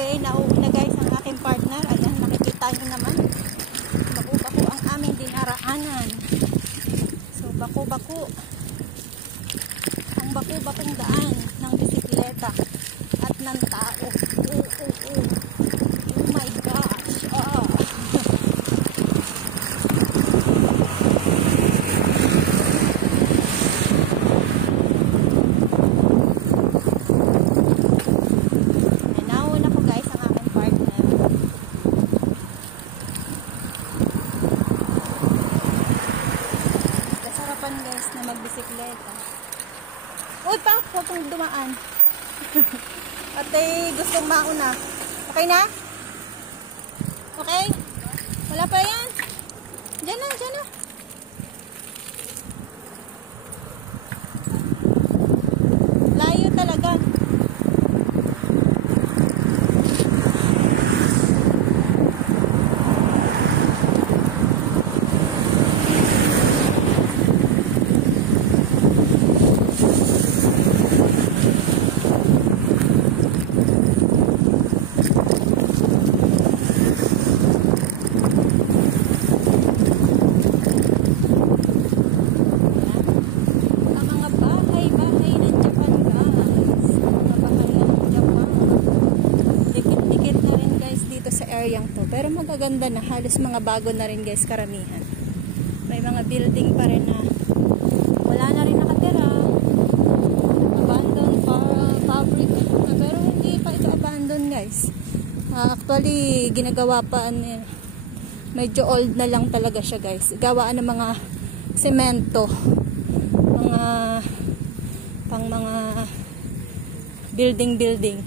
Okay, nauwi na guys ang aking partner. Ayan, nakikita nyo naman. Bako-bako ang aming dinaraanan. So, bako-bako. Ang bako-bakong daan ng bisikleta at ng tao. Oh my gosh. Guys na magbisikleta. Uy pa, huwag kong dumaan. Ate, gustong mauna. Okay na? Okay? Wala pa yan? Diyan na, diyan na. Layo talaga. To. Pero magaganda na, halos mga bago na rin guys, karamihan. May mga building pa rin na wala na rin nakatira, abandoned fabric, pero hindi pa ito abandoned guys. Actually ginagawa pa medyo old na lang talaga siya guys, gawaan ng mga semento, mga pang mga building.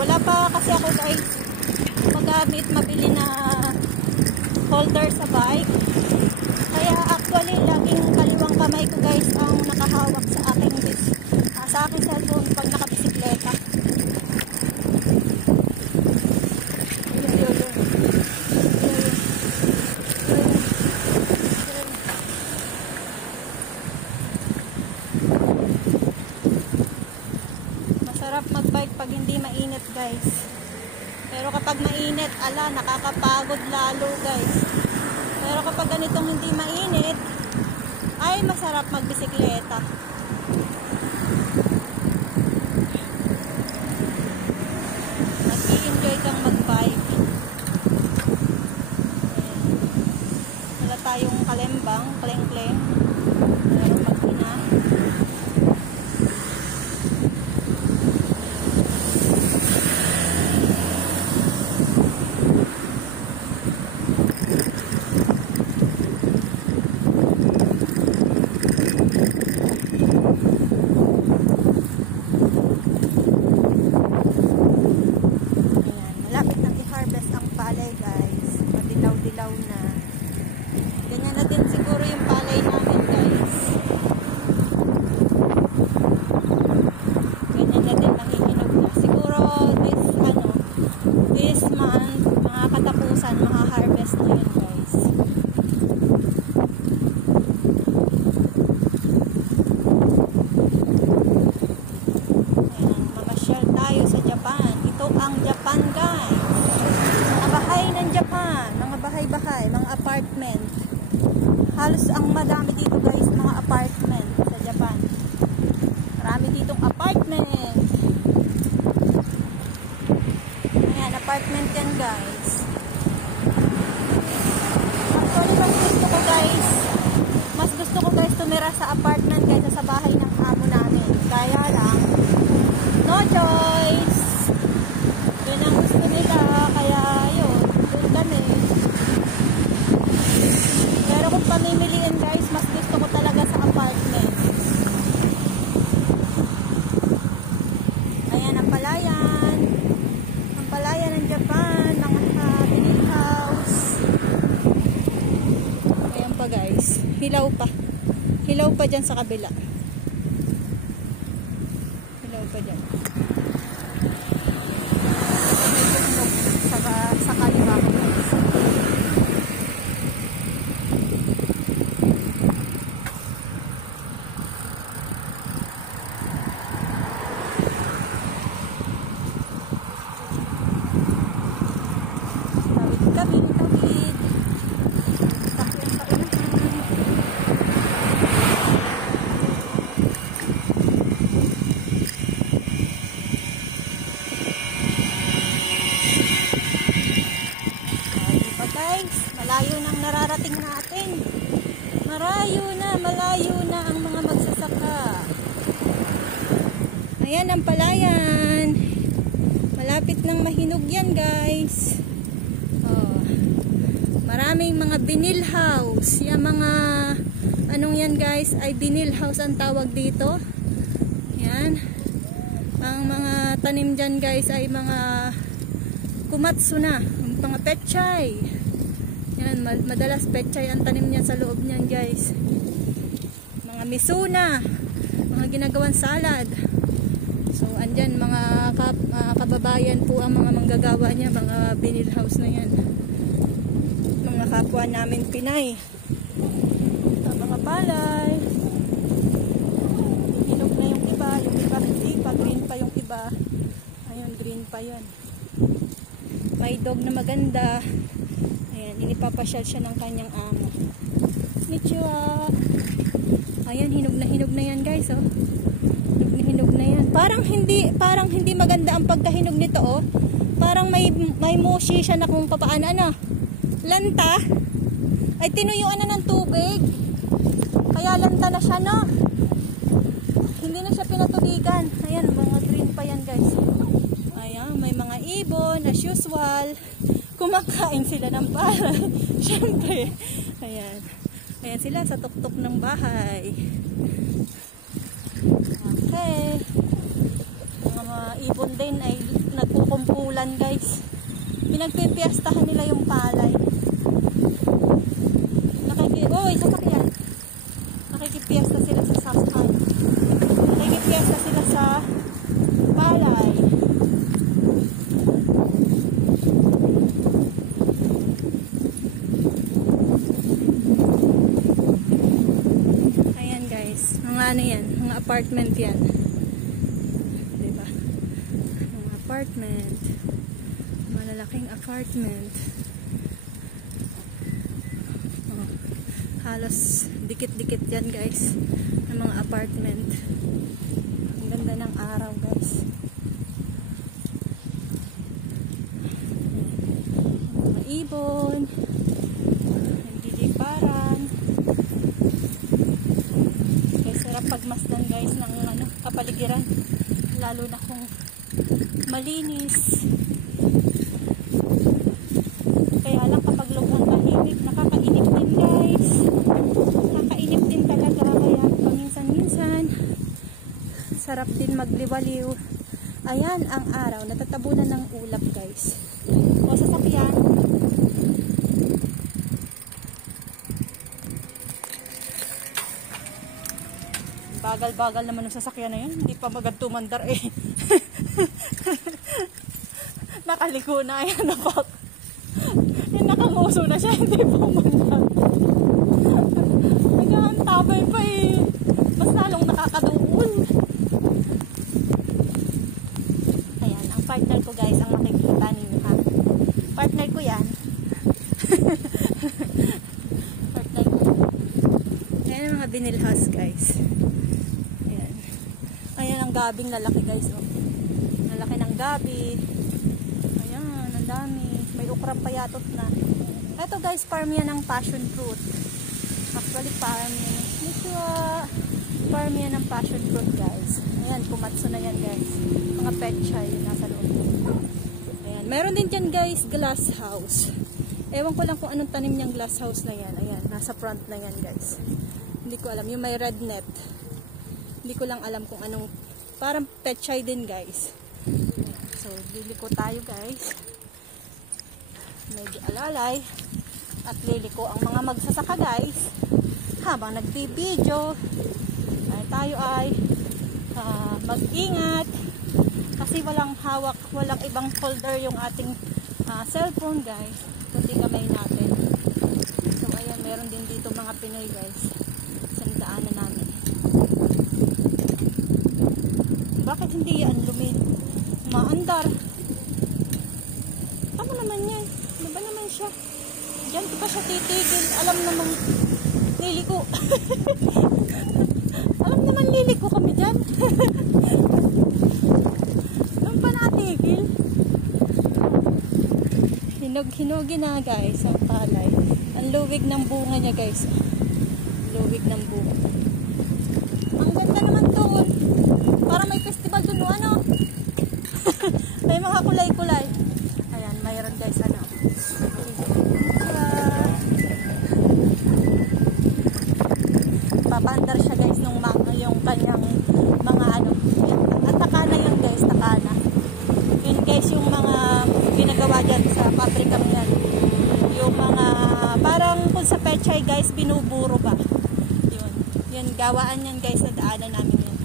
Wala pa kasi ako guys magamit, mabili na holder sa bike. Kaya actually laging kaliwang kamay ko guys ang nakahawak sa aking cellphone pag nakabisikleta. Masarap magbike pag hindi mainit guys. Pero kapag mainit, nakakapagod lalo guys. Pero kapag ganitong hindi mainit, ay masarap magbisikleta. Mag-i-enjoy kang magbike. Wala tayong kalembang, kleng-kleng. Pero pag-ina. Dilaw na. Ganyan na din siguro yung palay namin guys. Ganyan na din nakikinog na. Siguro this month, mga katapusan, mga harvest na yun guys. Ayan, mamasyal tayo sa Japan. Ito ang Japan guys. Mga bahay ng Japan. Bahay, mga apartment. Halos ang madami dito guys, mga apartment sa Japan. Marami ditong apartment. Ayan, apartment yan guys. Actually, mas gusto ko guys tumira sa apartment kaysa sa bahay ng amo namin. Kaya lang, no choice. Yun ang gusto nila, kaya yun, doon kami. Pero kung pamimiliin guys, mas gusto ko talaga sa apartment. Ayan ang palayan. Ang palayan ng Japan, mga green house. Ayan pa guys. Hilaw pa. Hilaw pa dyan sa kabila. Hilaw pa dyan. Sa kaliwa guys. malayo nang nararating natin. Malayo na ang mga magsasaka. Ayan ang palayan. Malapit nang mahinog yan, guys. Oh. Maraming mga vinyl house. Yung mga anong yan, guys, ay vinyl house ang tawag dito. Yan. Ang mga tanim dyan, guys, ay mga kumatsu na. Mga pechay. Yan, madalas pechay ang tanim niyan sa loob niyan, guys. Mga misuna, mga ginagawang salad. So, andyan mga kababayan po ang mga manggagawa niya, mga vinyl house na yan. Mga kapwa namin Pinay. Ang mga palay. Hinog na yung iba hindi pa, green pa yung iba. Ayun, green pa yan. May dog na maganda. Ayan, inipapasyal siya ng kanyang amo. Konnichiwa. Ayan, hinog na yan, guys, oh. Hinog na yan. Parang hindi maganda ang pagkahinog nito, oh. Parang may moshi siya na kung papaano, ano. Lanta. Ay, tinuyuan na ng tubig. Kaya lanta na siya, no. Hindi na siya pinatubigan. Ayan, mga green pa yan, guys. Ayan, may mga ibon, as usual. Kumakain sila ng palay. Siyempre. Ayan. Ayan sila sa tuktok ng bahay. Okay. Mga ibon din ay nagkukumpulan, guys. Pinagpipiyastahan nila yung palay. Sasakyan. Nakikipiyasta sila sa sasakyan. Nakikipiyasta sila sa palay. Ayan, guys. Mga ano yan? Mga apartment yan. Diba? Mga apartment. Malalaking apartment. Halos dikit-dikit yan, guys, ng mga apartment. Ang ganda ng araw, guys. Mga ibon, nagdiliparan. Kaya sarap pagmasdan, guys, ng ano, kapaligiran, lalo na kung malinis. Kaya lang kapag lubhang tahimik, nakakainip din, guys. Nakakainip din talaga. Kaya paminsan-minsan sarap din magliwaliw. Ayan ang araw. Natatabunan ng ulap, guys. O sasakyan. Bagal-bagal naman ng sasakyan na yun. Hindi pa magad tumandar eh. Nakaliko na. Ayan na po. Nakamuso na siya, hindi pumunta. Naghahantabay pa eh. Mas lalong nakakaduol. Ayan, ang partner ko, guys, ang makikita ninyo, ha. Partner ko yan. Partner ko. Ayan ang mga vinyl house, guys. Ayan. Ayan ang gabing lalaki, guys, oh. Lalaki ng gabi. Ayan, ang dami. May ukra payatot na. Ito, guys, farm yan ng passion fruit. Actually, farm yan. Farm yan ng passion fruit, guys. Ayan, kumatsu na yan, guys. Mga pechay yung nasa loob. Ayan. Meron din dyan, guys, glass house. Ewan ko lang kung anong tanim niyang glass house na yan. Ayan, nasa front na yan, guys. Hindi ko alam. Yung may red net. Hindi ko lang alam kung anong, parang pechay din, guys. Ayan. So, liliko tayo, guys. Medyo alalay at liliko ang mga magsasaka, guys, habang nagbibideo. Ay tayo ay mag-ingat kasi walang hawak, walang ibang folder yung ating cellphone, guys, kundi kamay natin. So ayan, meron din dito mga Pinoy, guys, sa daanan namin. Bakit hindi yan maandar? Tama naman niya. Ano ba naman siya? Diyan ko pa siya titigil. Alam naman liliko. Alam naman liliko kami dyan. Doon pa natigil. Hinog-hinogi na, guys, ang palay. Ang luwig ng bunga niya guys. Luwig ng bunga. Ang ganda naman doon. Parang may festival doon, ano? May mga kulay-kulay. Ayan, mayroon guys, ano. Papandar siya guys nung yung kanyang mga ano. At takana yun guys, takana. Yun guys yung mga ginagawa dyan sa pabrikang yan. Yung mga parang kung sa pechay guys, binuburo ba. Yun. Yan, gawaan yan guys na daanan namin yan.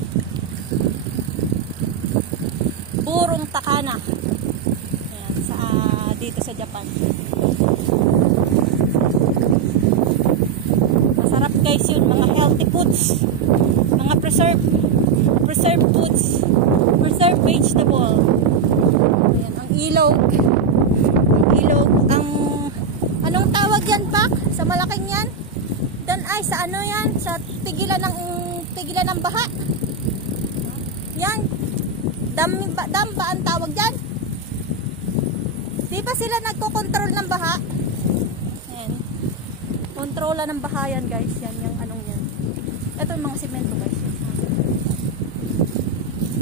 Burong takana. Ayan, dito sa Japan. Masarap guys yun, mga healthy foods, mga preserved foods, preserved vegetable. Ayan, ang ilog, anong tawag yan pak? Sa malaking yan? Dan ay sa ano yan? Sa tigilan ng baha. Yan. Dam ba ang tawag dyan? Di ba sila nagko-control ng baha? Ayan. Kontrola ng baha yan guys. Yan, yung anong yan. Ito yung mga simento guys.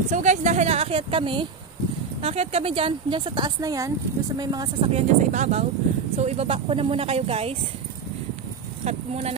So guys, dahil aakyat kami dyan sa taas na yan. Doon sa may mga sasakyan dyan sa ibabaw. So ibaba ko na muna kayo guys. Cut muna